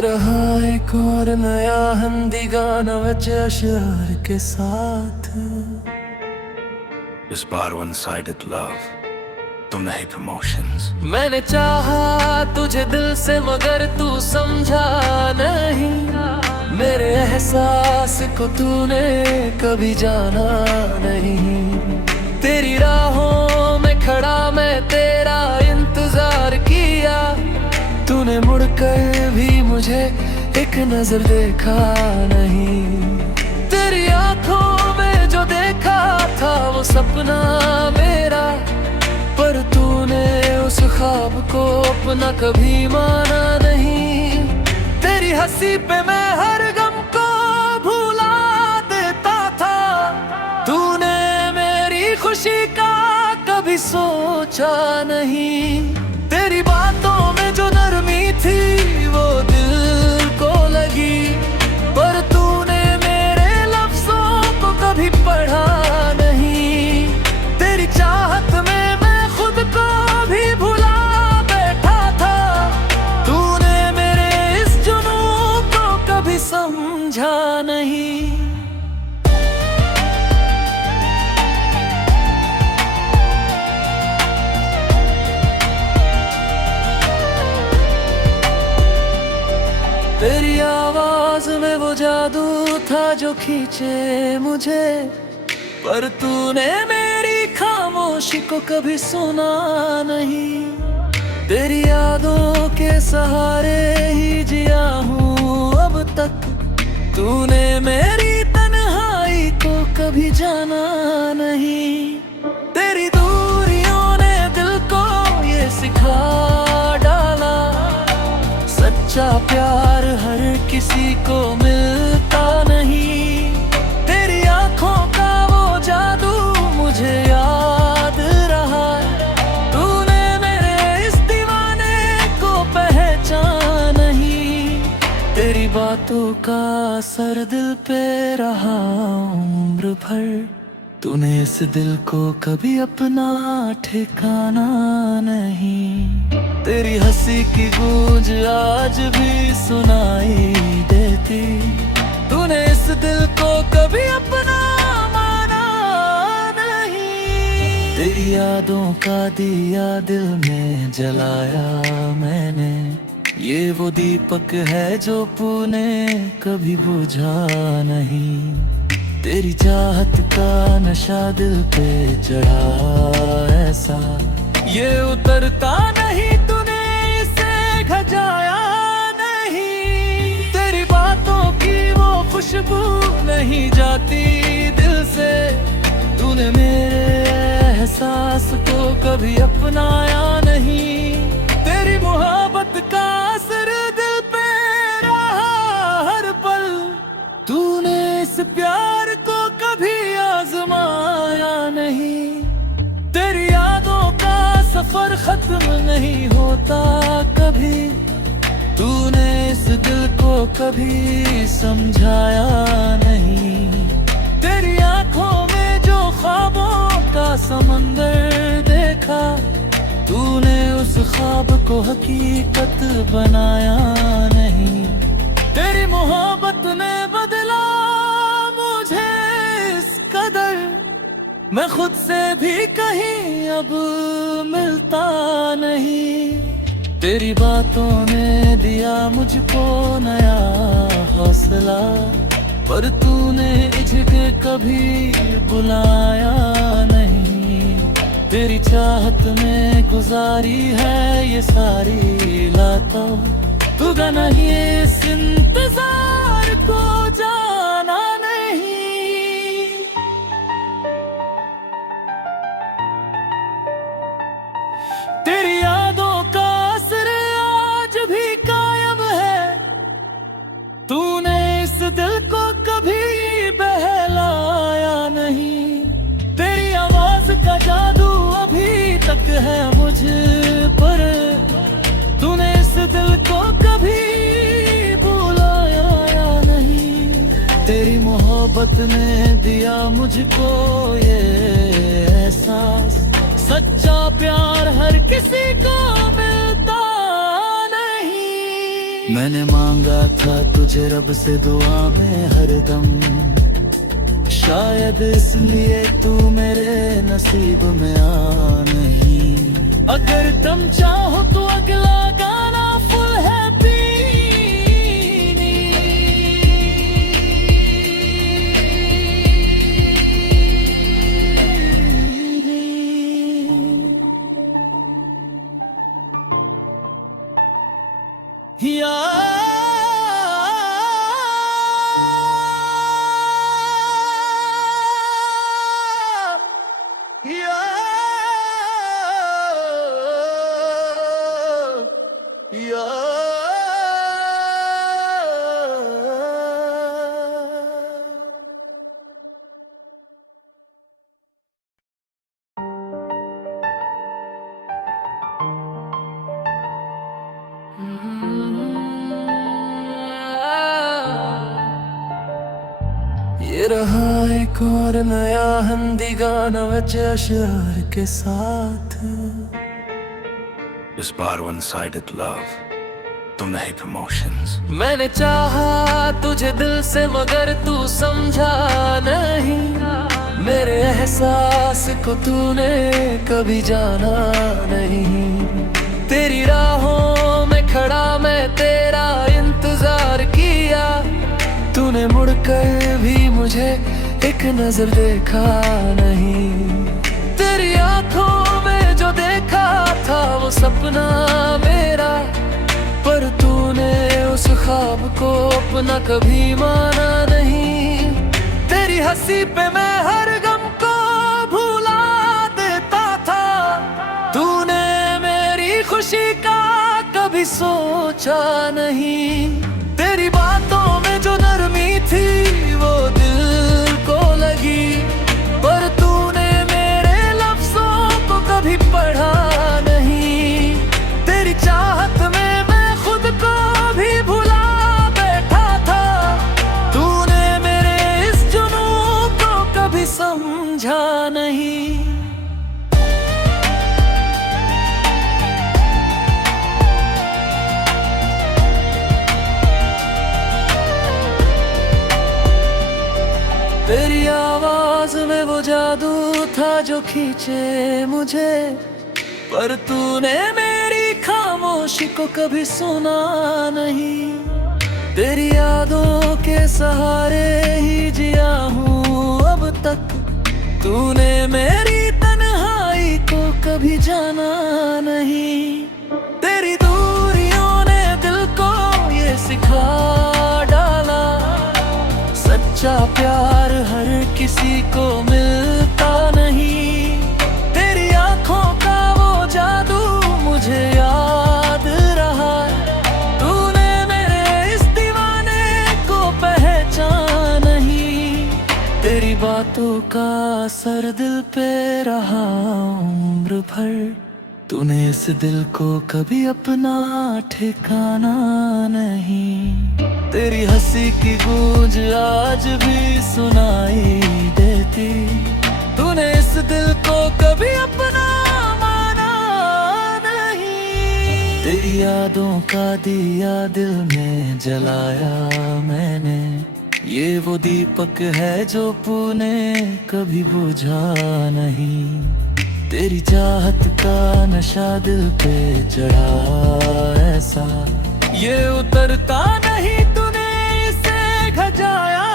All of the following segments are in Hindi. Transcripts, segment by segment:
रहा एक और नया हिंदी गाना बच अशरार के साथ। इस बार वन साइडेड लव, तुम नहीं प्रमोशंस। मैंने चाहा तुझे दिल से मगर तू समझा नहीं, मेरे एहसास को तूने कभी जाना नहीं। तेरी राहों में खड़ा मैं तेरा इंतजार किया, तूने मुड़कर भी मुझे एक नजर देखा नहीं। तेरी आंखों में जो देखा था वो सपना मेरा, पर तूने उस ख्वाब को अपना कभी माना नहीं। तेरी हंसी पे मैं हर गम को भुला देता था, तूने मेरी खुशी का कभी सोचा नहीं। तेरी बातों में जो नरमी थी वो दिल को लगी, पर तूने मेरे लफ्जों को कभी पढ़ा नहीं। तेरी चाहत में मैं खुद को भी भुला बैठा था, तूने मेरे इस जुनून को कभी समझा नहीं। तेरी आवाज में वो जादू था जो खींचे मुझे, पर तूने मेरी खामोशी को कभी सुना नहीं। तेरी यादों के सहारे ही जिया हूँ अब तक, तूने मेरी तन्हाई को कभी जाना नहीं। तेरी दूरियों ने दिल को ये सिखा डाला, सच्चा प्यार हर किसी को मिलता नहीं। तेरी आंखों का वो जादू मुझे याद रहा, तूने मेरे इस दीवाने को पहचान नहीं। तेरी बातों का असर दिल पे रहा उम्र भर, तूने इस दिल को कभी अपना ठिकाना नहीं। तेरी हंसी की गूंज आज भी सुनाई देती, तूने इस दिल को कभी अपना माना नहीं। तेरी यादों का दिया दिल में जलाया मैंने, ये वो दीपक है जो तूने कभी बुझा नहीं। तेरी चाहत का नशा दिल पे चढ़ा ऐसा, ये उतरता नहीं, तूने इसे घजाया नहीं। तेरी बातों की वो खुशबू नहीं जाती दिल से, तूने मेरे एहसास को कभी अपनाया नहीं। तेरी मोहब्बत का असर दिल पे रहा हर पल, तूने इस प्यार को कभी आजमाया नहीं। तेरी यादों का सफर खत्म नहीं होता कभी, तूने इस दिल को कभी समझाया नहीं। तेरी आंखों में जो ख्वाबों का समंदर देखा, तूने उस ख्वाब को हकीकत बनाया नहीं। तेरी मोहब्बत ने बदला मुझे इस कदर, मैं खुद से भी कहीं अब मिलता नहीं। तेरी बातों ने दिया मुझको नया हौसला, पर तूने इझक कभी बुलाया नहीं। तेरी चाहत में गुजारी है ये सारी रातों, तू नहीं इस इंतजार को जाना नहीं। तेरी यादों का असर आज भी कायम है, तूने इस दिल को कभी बहलाया नहीं। तेरी आवाज का जादू अभी तक है मुझ पर, तूने इस दिल को कभी बुलाया नहीं। तेरी मोहब्बत ने दिया मुझको ये एहसास, सच्चा प्यार हर किसी को मिलता नहीं। मैंने मांगा था तुझे रब से दुआ में हरदम, शायद इसलिए तू मेरे नसीब में आ नहीं। अगर तुम चाहो तो अगला गाना फुल हैप्पी। ये रहा एक और नया हिंदी गाना बच अशरार के साथ। इस बार वन साइडेड लव, तुम नहीं प्रमोशंस। मैंने चाहा तुझे दिल से मगर तू समझा नहीं, मेरे एहसास को तूने कभी जाना नहीं। तेरी राहों में खड़ा मैं तेरा इंतजार किया, तूने मुड़कर भी मुझे एक नजर देखा नहीं। तेरी आंखों में जो देखा था वो सपना मेरा, पर तूने उस ख्वाब को अपना कभी माना नहीं। तेरी हंसी पे मैं हर गम को भुला देता था, तूने मेरी खुशी का कभी सोचा नहीं। तेरी बातों में जो नरमी थी वो दिल को लगी, पर तूने मेरे लफ्जों को कभी पढ़ा नहीं। तेरी चाहत में मैं खुद को भी भुला बैठा था, तूने मेरे इस जुनून को कभी समझा नहीं। तेरी आवाज में वो जादू था जो खींचे मुझे, पर तूने मेरी खामोशी को कभी सुना नहीं। तेरी यादों के सहारे ही जिया हूँ अब तक, तूने मेरी तन्हाई को कभी जाना नहीं। तेरी दूरियों ने दिल को ये सिखा डाला, सच्चा प्यार हर किसी को मिलता नहीं। तेरी आंखों का वो जादू मुझे याद रहा, तूने मेरे इस दीवाने को पहचान नहीं। तेरी बातों का असर दिल पे रहा उम्र भर, तूने इस दिल को कभी अपना ठिकाना नहीं। तेरी हंसी की गूंज आज भी सुनाई देती, तूने इस दिल को कभी अपना माना नहीं। तेरी यादों का दिया दिल में जलाया मैंने, ये वो दीपक है जो तूने कभी बुझा नहीं। तेरी चाहत का नशा दिल पे चढ़ा ऐसा, ये उतरता नहीं, तूने इसे घजाया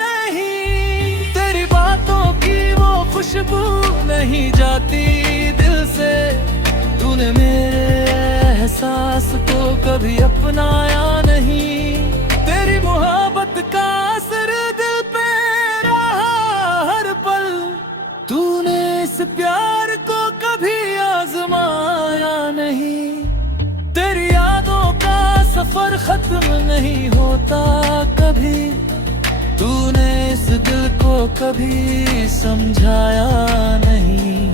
नहीं। तेरी बातों की वो खुशबू नहीं जाती दिल से, तूने मेरे एहसास को कभी अपनाया नहीं। तेरी मोहब्बत का असर दिल पे रहा हर पल, तूने इस प्यार को कभी आजमाया नहीं। तेरी यादों का सफर खत्म नहीं होता कभी, तूने इस दिल को कभी समझाया नहीं।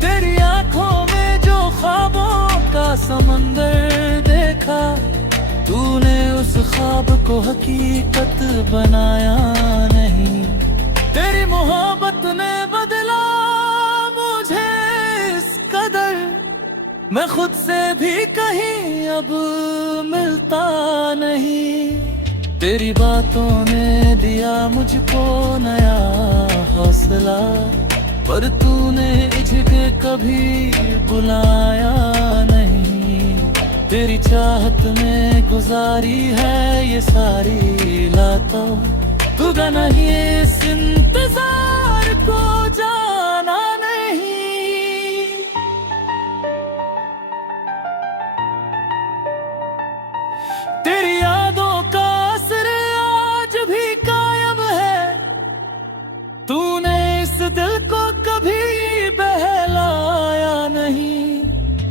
तेरी आंखों में जो ख्वाबों का समंदर देखा, तूने उस ख्वाब को हकीकत बनाया नहीं। तेरी मोहब्बत ने बदला मुझे इस कदर, मैं खुद से भी कहीं अब मिलता नहीं। तेरी बातों ने दिया मुझको नया हौसला, पर तूने इझक कभी बुलाया नहीं। तेरी चाहत में गुजारी है ये सारी रातों, तू नहीं इस इंतजार को जाना नहीं। तेरी यादों का असर आज भी कायम है, तूने इस दिल को कभी बहलाया नहीं।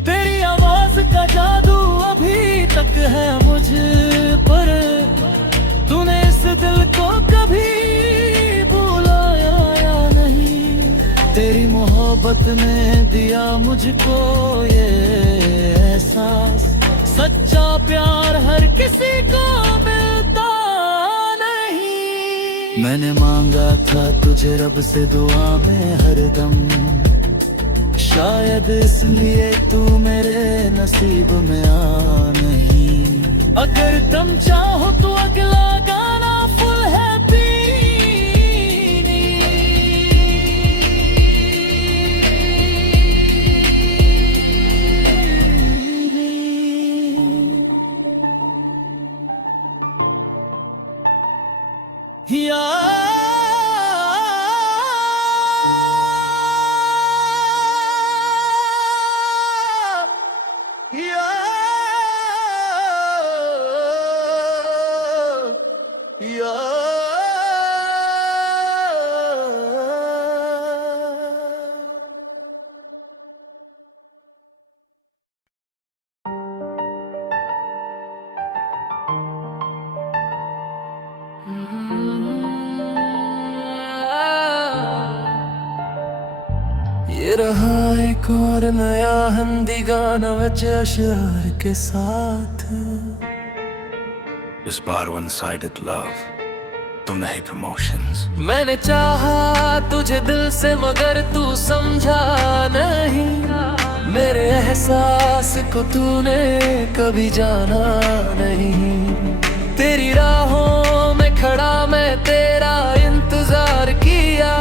तेरी आवाज का जादू अभी तक है मुझ पर, तूने इस दिल को कभी भुलाया नहीं। तेरी मोहब्बत ने दिया मुझको ये एहसास, सच्चा प्यार हर किसी को मिलता नहीं। मैंने मांगा था तुझे रब से दुआ में हरदम, शायद इसलिए तू मेरे नसीब में आ नहीं। अगर तुम चाहो तो अगला गाना फुल हैप्पी। ये रहा एक और नया हिंदी गाना बचे अशरार के साथ। इस बार वन साइडेड लव, तुम नहीं प्रमोशंस। मैंने चाहा तुझे दिल से मगर तू समझा नहीं, मेरे एहसास को तूने कभी जाना नहीं। तेरी राहों में खड़ा मैं तेरा इंतजार किया,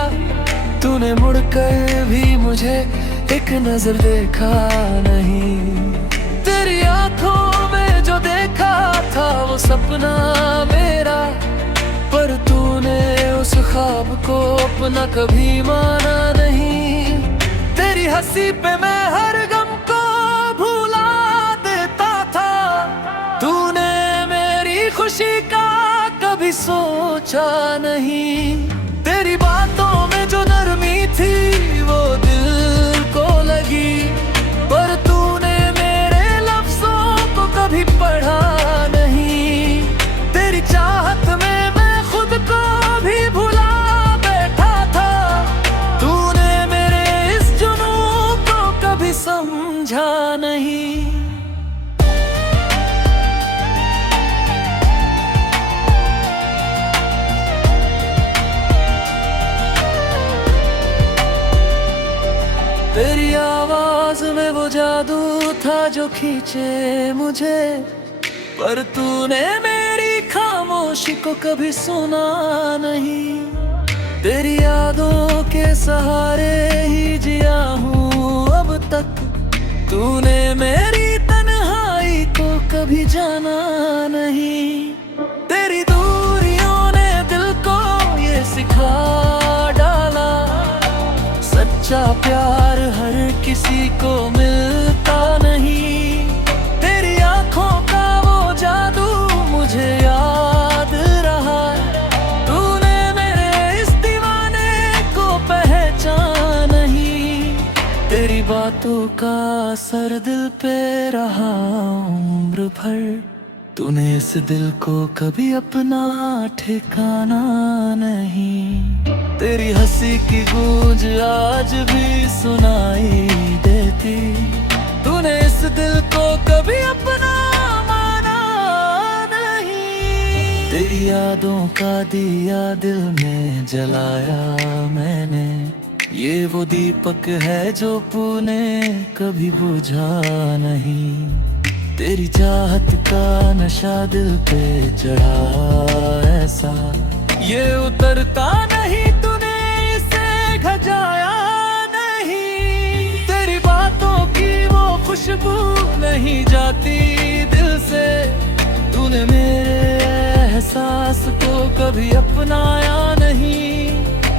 तूने मुड़कर भी मुझे एक नजर देखा नहीं। तेरी आंखों में जो देखा था वो सपना मेरा, पर तूने उस ख्वाब को अपना कभी माना नहीं। तेरी हंसी पे मैं हर गम को भुला देता था, तूने मेरी खुशी का कभी सोचा नहीं। तेरी बातों में जो नरमी थी वो दिल को लगी, पर तूने मेरे लफ्जों को कभी पढ़ा नहीं। तेरी चाहत में मैं खुद को भी भुला बैठा था, तूने मेरे इस जुनून को कभी समझा नहीं। तेरी आवाज में वो जादू था जो खींचे मुझे, पर तूने मेरी खामोशी को कभी सुना नहीं। तेरी यादों के सहारे ही जिया हूँ अब तक, तूने मेरी तन्हाई को कभी जाना नहीं। तेरी दूरियों ने दिल को ये सिखा डाला, सच्चा प्यार हर किसी को मिलता नहीं। तेरी आंखों का वो जादू मुझे याद रहा, तूने मेरे इस दीवाने को पहचान नहीं। तेरी बातों का असर दिल पे रहा उम्र भर, तूने इस दिल को कभी अपना ठिकाना नहीं। तेरी हंसी की गूंज आज भी सुनाई देती, तूने इस दिल को कभी अपना माना नहीं। तेरी यादों का दिया दिल में जलाया मैंने, ये वो दीपक है जो तूने कभी बुझा नहीं। तेरी चाहत का नशा दिल पे चढ़ा ऐसा, ये उतरता नहीं तूने इसे घजाया नहीं। तेरी बातों की वो खुशबू नहीं जाती दिल से, तूने मेरे एहसास को कभी अपनाया नहीं।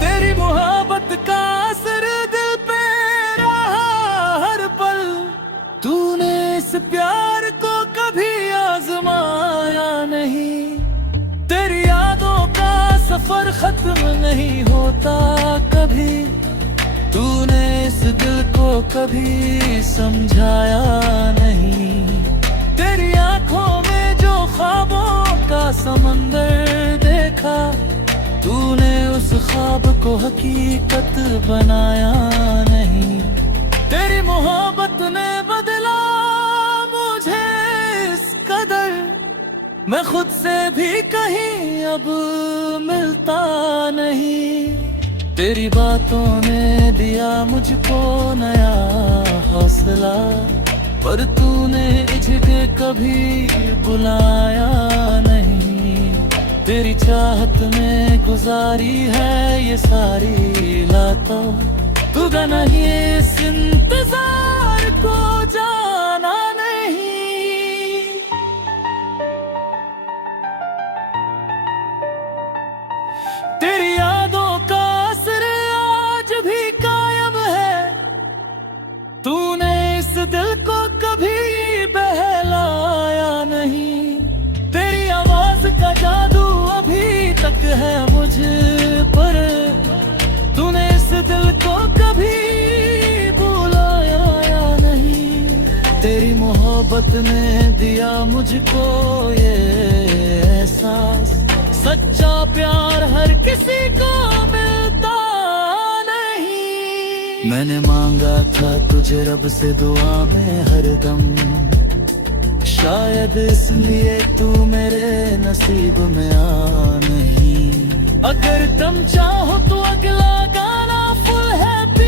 तेरी मोहब्बत का असर दिल पे रहा हर पल, तूने इस प्यार को कभी आजमाया नहीं। तेरी यादों का सफर खत्म नहीं होता कभी, तूने इस दिल को कभी समझाया नहीं। तेरी आंखों में जो ख्वाबों का समंदर देखा, तूने उस ख्वाब को हकीकत बनाया नहीं। तेरी मोहब्बत ने बदला मुझे इस कदर, मैं खुद से भी कहीं अब मिलता नहीं। तेरी बातों ने दिया मुझको नया हौसला, पर तूने इझके कभी बुलाया नहीं। तेरी चाहत में गुजारी है ये सारी रातों, तू नहीं इस इंतजार को जाना नहीं। तेरी यादों का असर आज भी कायम है, तूने इस दिल को कभी बहलाया नहीं। तेरी आवाज का जादू अभी तक है मुझ पर, तूने इस दिल को कभी भुलाया नहीं। तेरी मोहब्बत ने दिया मुझको ये एहसास, सच्चा प्यार हर किसी को मिलता नहीं। मैंने मांगा था तुझे रब से दुआ में हरदम, शायद इसलिए तू मेरे नसीब में आ नहीं। अगर तुम चाहो तो अगला गाना फुल हैप्पी।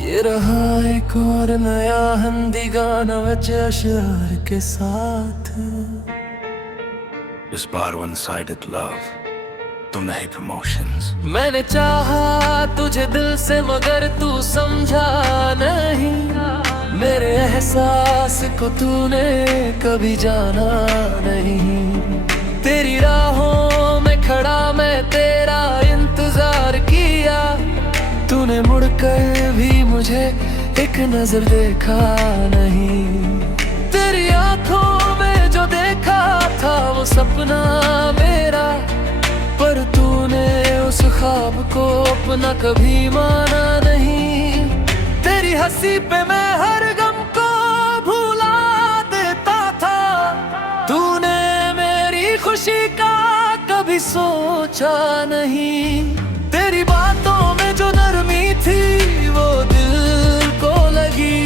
ये रहा एक और नया हिंदी गाना बचे अशरार के साथ। इस बार वन साइडेड लव, तुम नहीं प्रमोशंस। मैंने चाहा तुझे दिल से मगर तू समझा नहीं, मेरे एहसास को तूने कभी जाना नहीं। तेरी राहों में खड़ा मैं तेरा इंतजार किया, तूने मुड़कर भी मुझे एक नजर देखा नहीं। तेरी आंखों में जो देखा था वो सपना मेरा, पर तूने उस ख्वाब को अपना कभी माना नहीं। तेरी हंसी पे मैं हर गम को भुला देता था, तूने मेरी खुशी का कभी सोचा नहीं। तेरी बातों में जो नरमी थी वो दिल को लगी,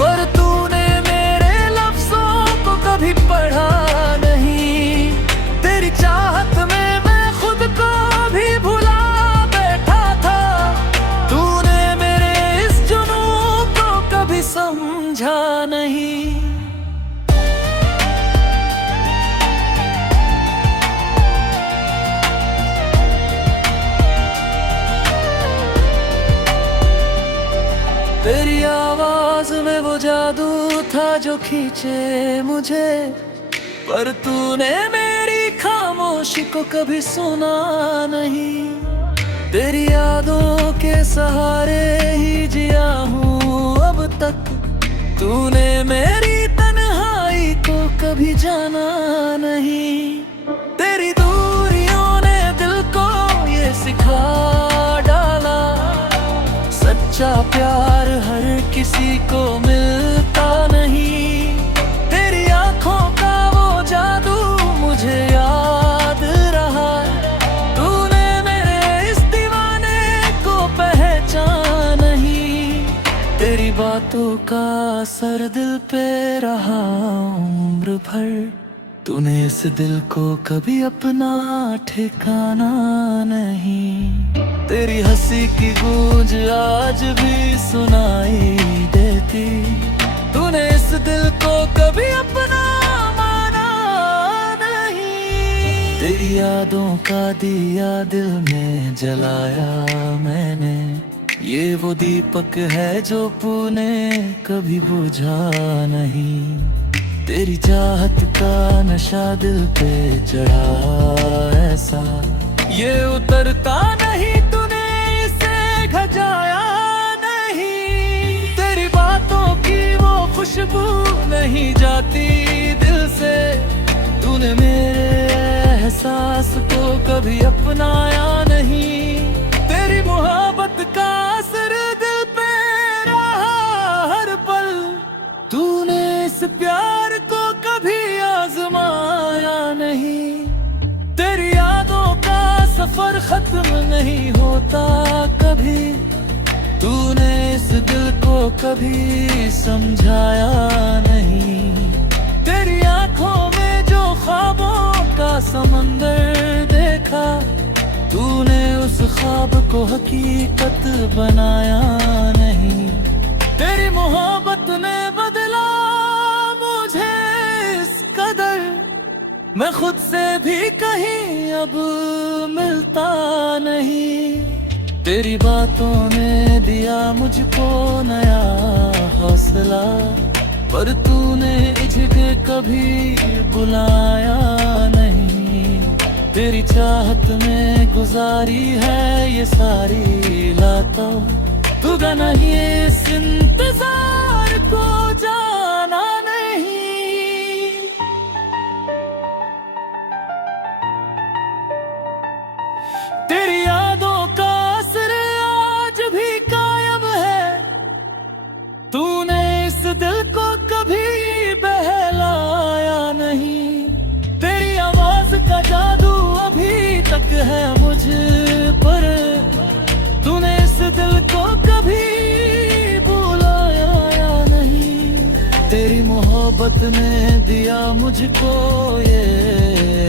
पर तूने मेरे लफ्जों को कभी पढ़ा नहीं। तेरी चाहत में मैं खुद को भी भुला बैठा था, तूने मेरे इस जुनून को कभी समझा नहीं। तेरी आवाज में वो जादू था जो खींचे मुझे, पर तूने मेरी खामोशी को कभी सुना नहीं। तेरी यादों के सहारे ही जिया हूँ तक तूने मेरी तन्हाई को कभी जाना नहीं। तेरी दूरियों ने दिल को ये सिखा डाला, सच्चा प्यार हर किसी को मिलता नहीं। तेरी आंखों का वो जादू मुझे याद रहा, तूने मेरे इस दीवाने को पहचान नहीं। तेरी बातों का असर दिल पे रहा उम्र भर, तूने इस दिल को कभी अपना ठिकाना नहीं। तेरी हंसी की गूंज आज भी सुनाई देती, तूने इस दिल को कभी अपना माना नहीं। तेरी यादों का दिया दिल में जलाया मैंने, ये वो दीपक है जो तूने कभी बुझा नहीं। तेरी चाहत का नशा दिल पे चढ़ा ऐसा, ये उतरता नहीं, तूने इसे घजाया नहीं। तेरी बातों की वो खुशबू नहीं जाती दिल से, तूने मेरे एहसास को कभी अपनाया नहीं। तेरी मोहब्बत का असर दिल पे रहा हर पल, तूने इस प्यार को कभी आजमाया नहीं। तेरी यादों का सफर खत्म नहीं होता कभी, तूने इस दिल को कभी समझाया नहीं। तेरी आंखों में जो ख्वाबों का समंदर देखा, तूने उस ख्वाब को हकीकत बनाया नहीं। तेरी मोहब्बत ने बदला मुझे इस कदर, मैं खुद से भी कहीं अब मिलता नहीं। तेरी बातों ने दिया मुझको नया हौसला, पर तूने इझक कभी बुलाया नहीं। तेरी चाहत में गुजारी है ये सारी रातों, तू नहीं इस इंतजार को जाना नहीं। तेरी यादों का असर आज भी कायम है, तूने इस दिल को कभी बहलाया नहीं। तेरी आवाज का जादू अभी तक है मुझ पर, तूने इस दिल को कभी भुलाया नहीं। तेरी मोहब्बत ने दिया मुझको ये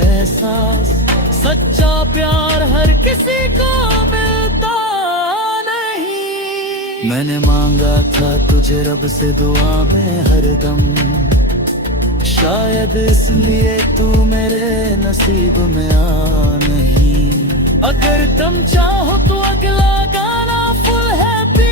एहसास, सच्चा प्यार हर किसी को मिलता नहीं। मैंने मांगा था तुझे रब से दुआ में हरदम, शायद इसलिए तू मेरे नसीब में आ नहीं। अगर तुम चाहो तो अगला गाना फुल हैप्पी।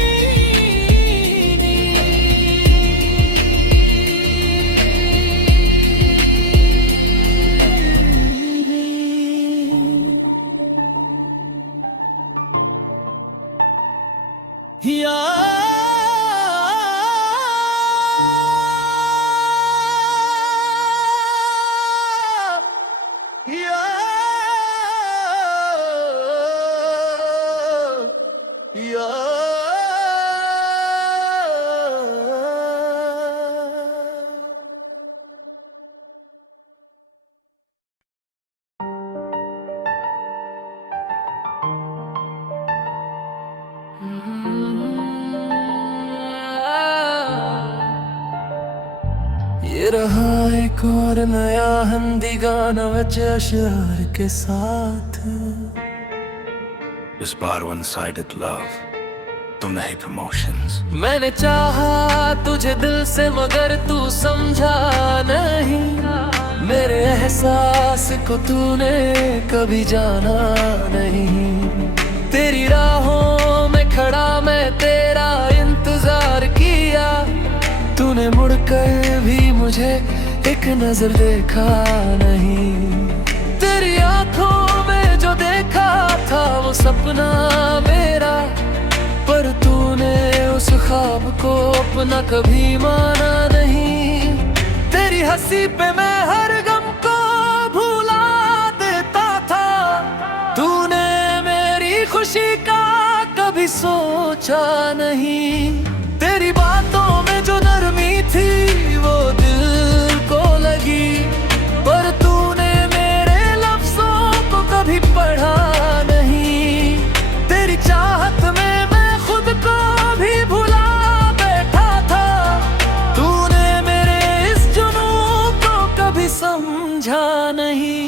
ये रहा एक और नया हिंदी गाना बच अशरार के साथ। इस बार वन साइडेड लव, तुम नहीं प्रमोशंस। मैंने चाहा तुझे दिल से मगर तू समझा नहीं, मेरे एहसास को तूने कभी जाना नहीं। तेरी राहों में खड़ा मैं तेरा इंतजार किया, तूने मुड़कर भी मुझे एक नजर देखा नहीं। तेरी आंखों में जो देखा था वो सपना मेरा, पर तूने उस ख्वाब को अपना कभी माना नहीं। तेरी हंसी पे मैं हर गम को भुला देता था। तूने मेरी खुशी का कभी सोचा नहीं। तेरी बातों में जो नरमी थी वो दिल को लगी, पर तूने मेरे लफ्जों को कभी पढ़ा नहीं। तेरी चाहत में मैं खुद को भी भुला बैठा था। तूने मेरे इस जुनून को कभी समझा नहीं।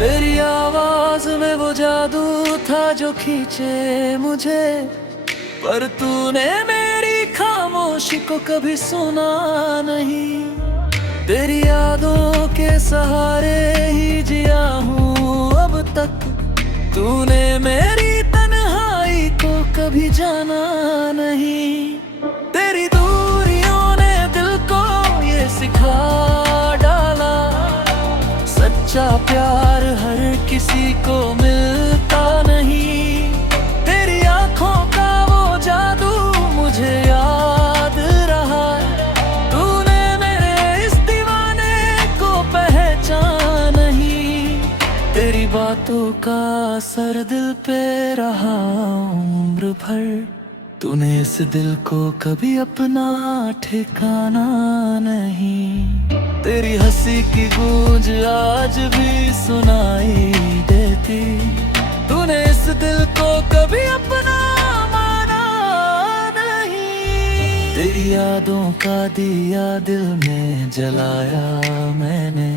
तेरी आवाज में वो जादू था जो खींचे मुझे, पर तूने मेरी खामोशी को कभी सुना नहीं। तेरी यादों के सहारे ही जिया हूँ अब तक। तूने मेरी तन्हाई को कभी जाना नहीं। तेरी दूरियों ने दिल को ये सिखा डाला, सच्चा प्यार हर किसी को मिलता नहीं। तेरी आंखों का वो जादू मुझे याद रहा। तूने मेरे इस दीवाने को पहचान नहीं। तेरी बातों का असर दिल पे रहा उम्र भर। तूने इस दिल को कभी अपना ठिकाना नहीं। तेरी हंसी की गूंज आज भी सुनाई देती। तूने इस दिल को कभी अपना माना नहीं। तेरी यादों का दिया दिल में जलाया मैंने।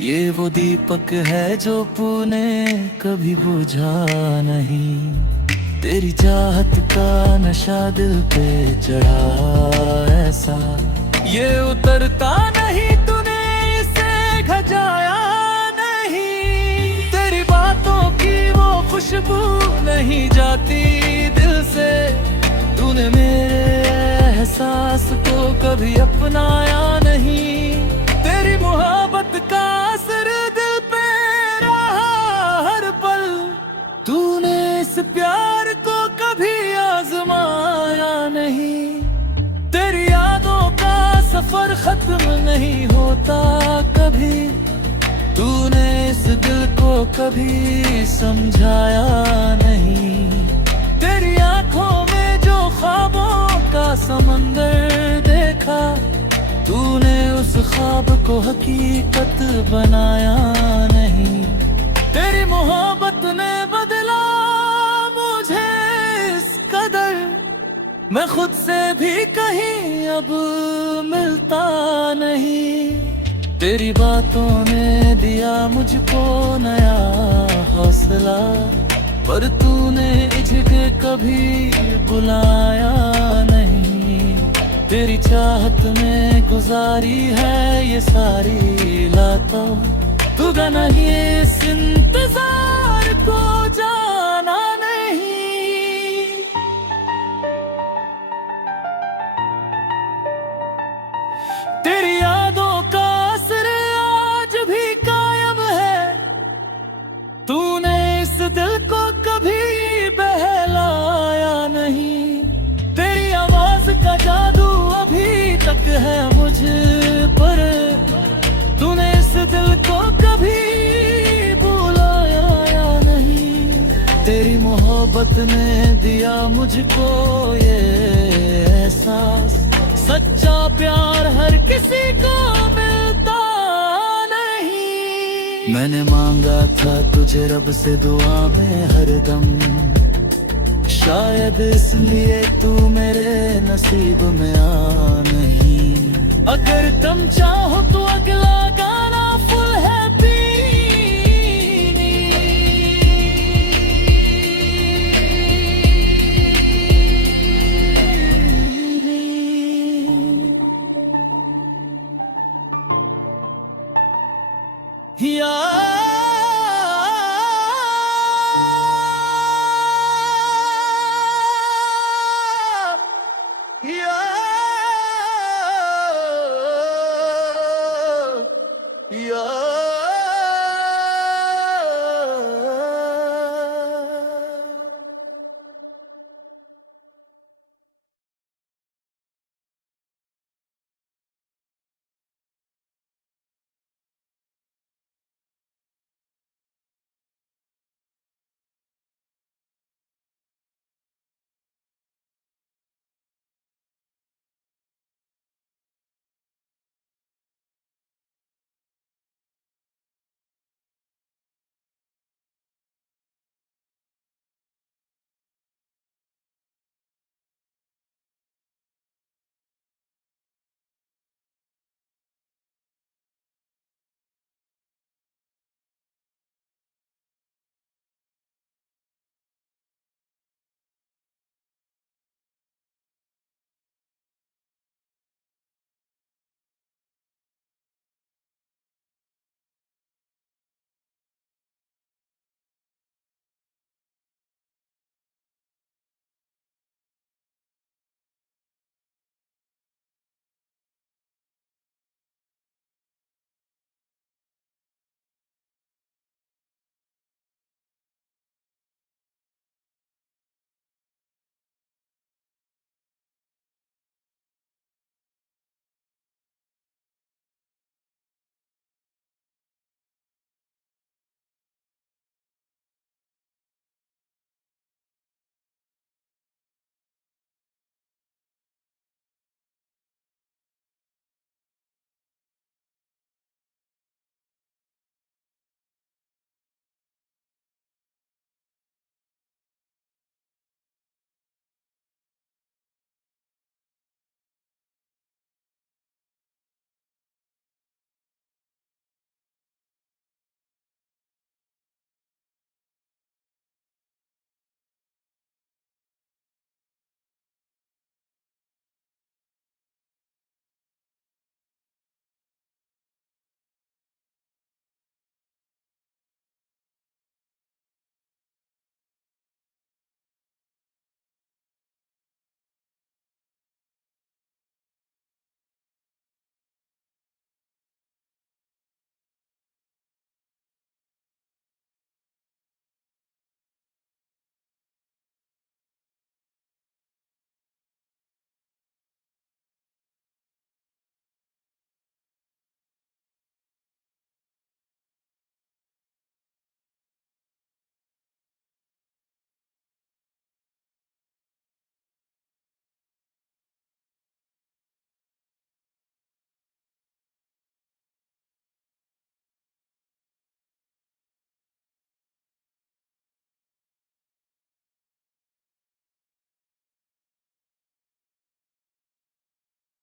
ये वो दीपक है जो तूने कभी बुझा नहीं। तेरी चाहत का नशा दिल पे चढ़ा ऐसा, ये उतरता नहीं। तूने इसे घजाया नहीं। तेरी बातों की वो खुशबू नहीं जाती दिल से। तूने मेरे एहसास को कभी अपनाया नहीं। तेरी मोहब्बत का असर दिल पे रहा हर पल। तूने इस प्यार को कभी आजमाया नहीं। तेरी यादों का सफर खत्म नहीं होता कभी। तूने इस दिल को कभी समझाया नहीं। तेरी आंखों में जो ख्वाबों का समंदर देखा, तूने उस ख्वाब को हकीकत बनाया नहीं। तेरी मोहब्बत ने बदला मुझे इस कदर, मैं खुद से भी कहीं अब मिलता नहीं। तेरी बातों ने दिया मुझको नया हौसला, पर तूने इझक कभी बुलाया नहीं। तेरी चाहत में गुजारी है ये सारी रातों। तू नहीं इस इंतजार को जाना नहीं। तेरी यादों का असर आज भी कायम है। तूने इस दिल को कभी बहलाया नहीं। तेरी आवाज का जादू अभी तक है मुझ पर। तूने इस दिल को कभी बुलाया नहीं। तेरी मोहब्बत ने दिया मुझको ये एहसास, सच्चा प्यार हर किसी को मिलता नहीं। मैंने मांगा था तुझे रब से दुआ में हरदम, शायद इसलिए तू मेरे नसीब में आ नहीं। अगर तुम चाहो तो अगला गाना